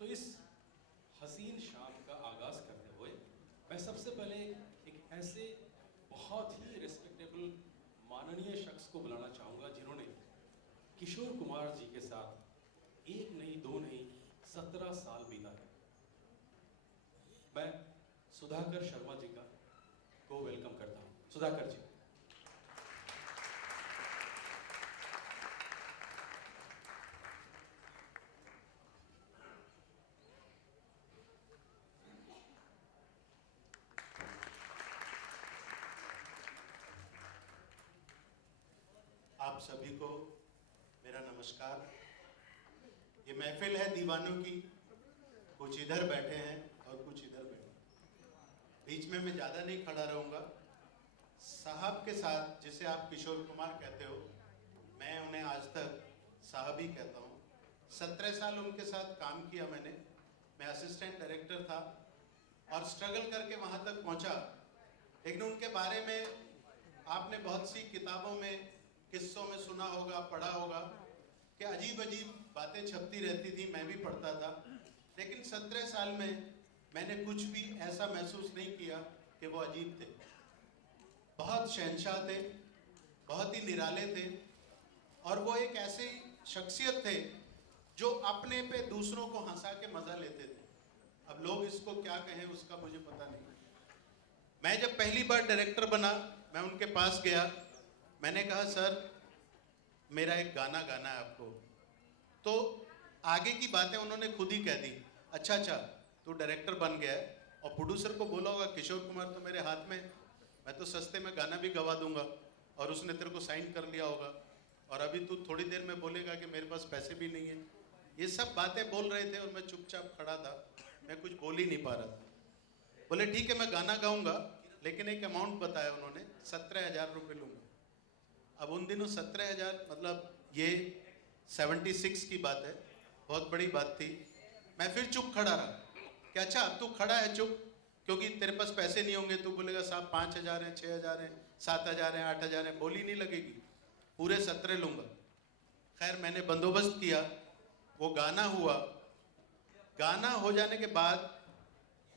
तो इस हसीन शाम का आगाज़ करते हुए मैं सबसे पहले एक ऐसे बहुत ही रिस्पेक्टेबल माननीय शख्स को बुलाना चाहूँगा जिन्होंने किशोर कुमार जी के साथ एक नहीं दो नहीं 17 साल बीता है। मैं सुधाकर शर्मा जी को वेलकम करता हूँ। सुधाकर जी। आप सभी को मेरा नमस्कार। ये महफिल है दीवानों की, कुछ इधर बैठे हैं और कुछ इधर बैठे हैं। बीच में मैं ज़्यादा नहीं खड़ा रहूँगा। साहब के साथ, जिसे आप किशोर कुमार कहते हो, मैं उन्हें आज तक साहब ही कहता हूँ। 17 साल उनके साथ काम किया मैंने। मैं असिस्टेंट डायरेक्टर था और स्ट्रगल करके वहाँ तक पहुँचा। लेकिन उनके बारे में आपने बहुत सी किताबों में, किस्सों में सुना होगा, पढ़ा होगा कि अजीब अजीब बातें छपती रहती थी, मैं भी पढ़ता था। लेकिन 17 साल में मैंने कुछ भी ऐसा महसूस नहीं किया कि वो अजीब थे। बहुत शहंशाह थे, बहुत ही निराले थे और वो एक ऐसी शख्सियत थे जो अपने पे दूसरों को हंसा के मज़ा लेते थे। अब लोग इसको क्या कहें उसका मुझे पता नहीं। मैं जब पहली बार डायरेक्टर बना, मैं उनके पास गया। मैंने कहा, सर मेरा एक गाना गाना है आपको। तो आगे की बातें उन्होंने खुद ही कह दी। अच्छा तू डायरेक्टर बन गया है और प्रोड्यूसर को बोला होगा किशोर कुमार तो मेरे हाथ में, मैं तो सस्ते में गाना भी गवा दूंगा और उसने तेरे को साइन कर लिया होगा और अभी तू थोड़ी देर में बोलेगा कि मेरे पास पैसे भी नहीं है। ये सब बातें बोल रहे थे और मैं चुपचाप खड़ा था, मैं कुछ बोल ही नहीं पा रहा था। बोले ठीक है मैं गाना गाऊंगा, लेकिन एक अमाउंट बताया उन्होंने, 17,000 रुपये लूँगा। अब उन दिनों 17,000 मतलब ये 76 की बात है, बहुत बड़ी बात थी। मैं फिर चुप खड़ा रहा कि अच्छा तू खड़ा है चुप, क्योंकि तेरे पास पैसे नहीं होंगे। तू बोलेगा साहब 5,000 हैं, 6,000 हैं, 7,000 हैं, 8,000 हैं, बोली नहीं लगेगी, पूरे 17 लूँगा। खैर मैंने बंदोबस्त किया, वो गाना हुआ। गाना हो जाने के बाद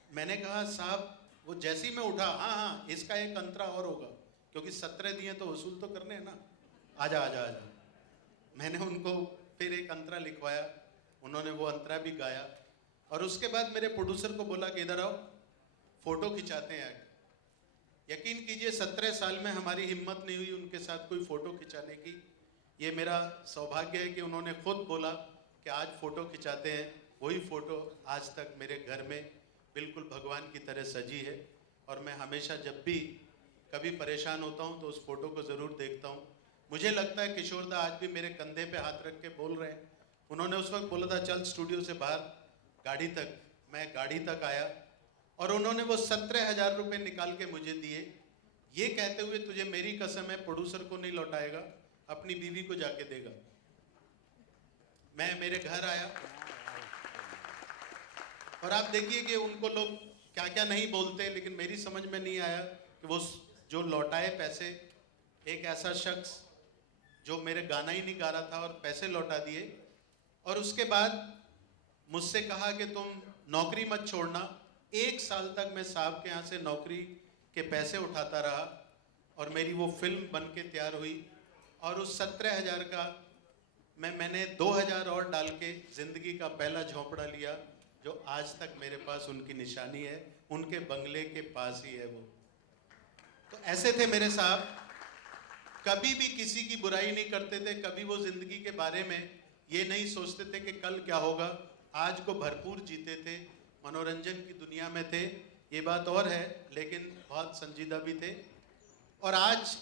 मैंने कहा साहब, वो जैसे ही मैं उठा, हाँ इसका एक अंतरा और होगा, क्योंकि 17 दिए तो वसूल तो करने हैं ना, आजा आजा आजा। मैंने उनको फिर एक अंतरा लिखवाया, उन्होंने वो अंतरा भी गाया और उसके बाद मेरे प्रोड्यूसर को बोला कि इधर आओ, फोटो खिंचाते हैं। यकीन कीजिए 17 साल में हमारी हिम्मत नहीं हुई उनके साथ कोई फ़ोटो खिंचाने की। ये मेरा सौभाग्य है कि उन्होंने खुद बोला कि आज फ़ोटो खिंचाते हैं। वही फ़ोटो आज तक मेरे घर में बिल्कुल भगवान की तरह सजी है और मैं हमेशा जब भी कभी परेशान होता हूँ तो उस फ़ोटो को ज़रूर देखता हूँ। मुझे लगता है किशोर दा आज भी मेरे कंधे पे हाथ रख के बोल रहे हैं। उन्होंने उस वक्त बोला था चल स्टूडियो से बाहर गाड़ी तक, मैं गाड़ी तक आया और उन्होंने वो 17,000 रुपये निकाल के मुझे दिए, ये कहते हुए तुझे मेरी कसम है प्रोड्यूसर को नहीं लौटाएगा, अपनी बीवी को जाके देगा। मैं मेरे घर आया और आप देखिए कि उनको लोग क्या क्या नहीं बोलते, लेकिन मेरी समझ में नहीं आया कि वो जो लौटाए पैसे, एक ऐसा शख्स जो मेरे गाना ही नहीं गा रहा था और पैसे लौटा दिए। और उसके बाद मुझसे कहा कि तुम नौकरी मत छोड़ना। 1 साल तक मैं साहब के यहाँ से नौकरी के पैसे उठाता रहा और मेरी वो फिल्म बन के तैयार हुई और उस 17,000 का मैंने 2,000 और डाल के ज़िंदगी का पहला झोंपड़ा लिया, जो आज तक मेरे पास उनकी निशानी है, उनके बंगले के पास ही है वो। तो ऐसे थे मेरे साहब, कभी भी किसी की बुराई नहीं करते थे, कभी वो ज़िंदगी के बारे में ये नहीं सोचते थे कि कल क्या होगा। आज को भरपूर जीते थे, मनोरंजन की दुनिया में थे, ये बात और है, लेकिन बहुत संजीदा भी थे। और आज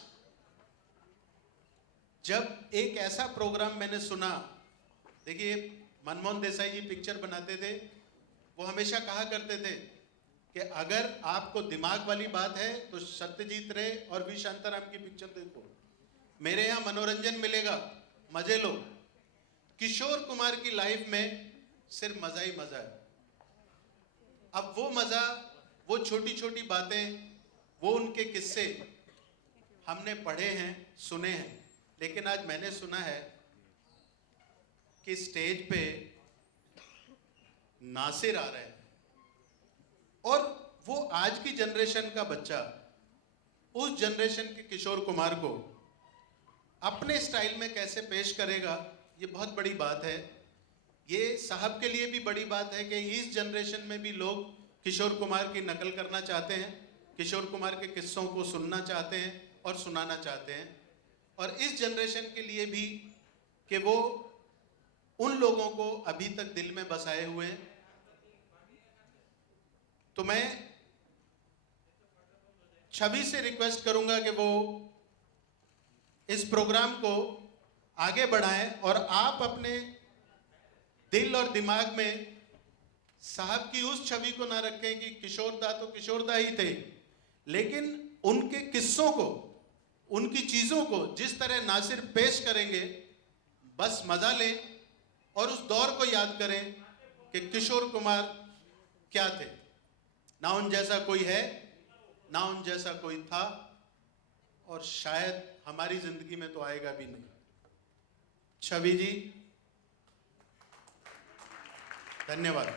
जब एक ऐसा प्रोग्राम मैंने सुना, देखिए मनमोहन देसाई जी पिक्चर बनाते थे, वो हमेशा कहा करते थे कि अगर आपको दिमाग वाली बात है तो सत्यजीत रे और वी शांताराम की पिक्चर देखो, मेरे यहाँ मनोरंजन मिलेगा, मजे लो। किशोर कुमार की लाइफ में सिर्फ मजा ही मजा है। अब वो मजा, वो छोटी छोटी बातें, वो उनके किस्से हमने पढ़े हैं, सुने हैं, लेकिन आज मैंने सुना है कि स्टेज पे नासिर आ रहे हैं, और वो आज की जनरेशन का बच्चा उस जनरेशन के किशोर कुमार को अपने स्टाइल में कैसे पेश करेगा, ये बहुत बड़ी बात है। ये साहब के लिए भी बड़ी बात है कि इस जनरेशन में भी लोग किशोर कुमार की नकल करना चाहते हैं, किशोर कुमार के किस्सों को सुनना चाहते हैं और सुनाना चाहते हैं। और इस जनरेशन के लिए भी कि वो उन लोगों को अभी तक दिल में बसाए हुए हैं। तो मैं छवि से रिक्वेस्ट करूंगा कि वो इस प्रोग्राम को आगे बढ़ाएं और आप अपने दिल और दिमाग में साहब की उस छवि को ना रखें कि किशोरदा तो किशोरदा ही थे, लेकिन उनके किस्सों को, उनकी चीज़ों को जिस तरह नासिर पेश करेंगे, बस मज़ा लें और उस दौर को याद करें कि किशोर कुमार क्या थे। ना उन जैसा कोई है, ना उन जैसा कोई था, और शायद हमारी जिंदगी में तो आएगा भी नहीं। छवि जी, धन्यवाद।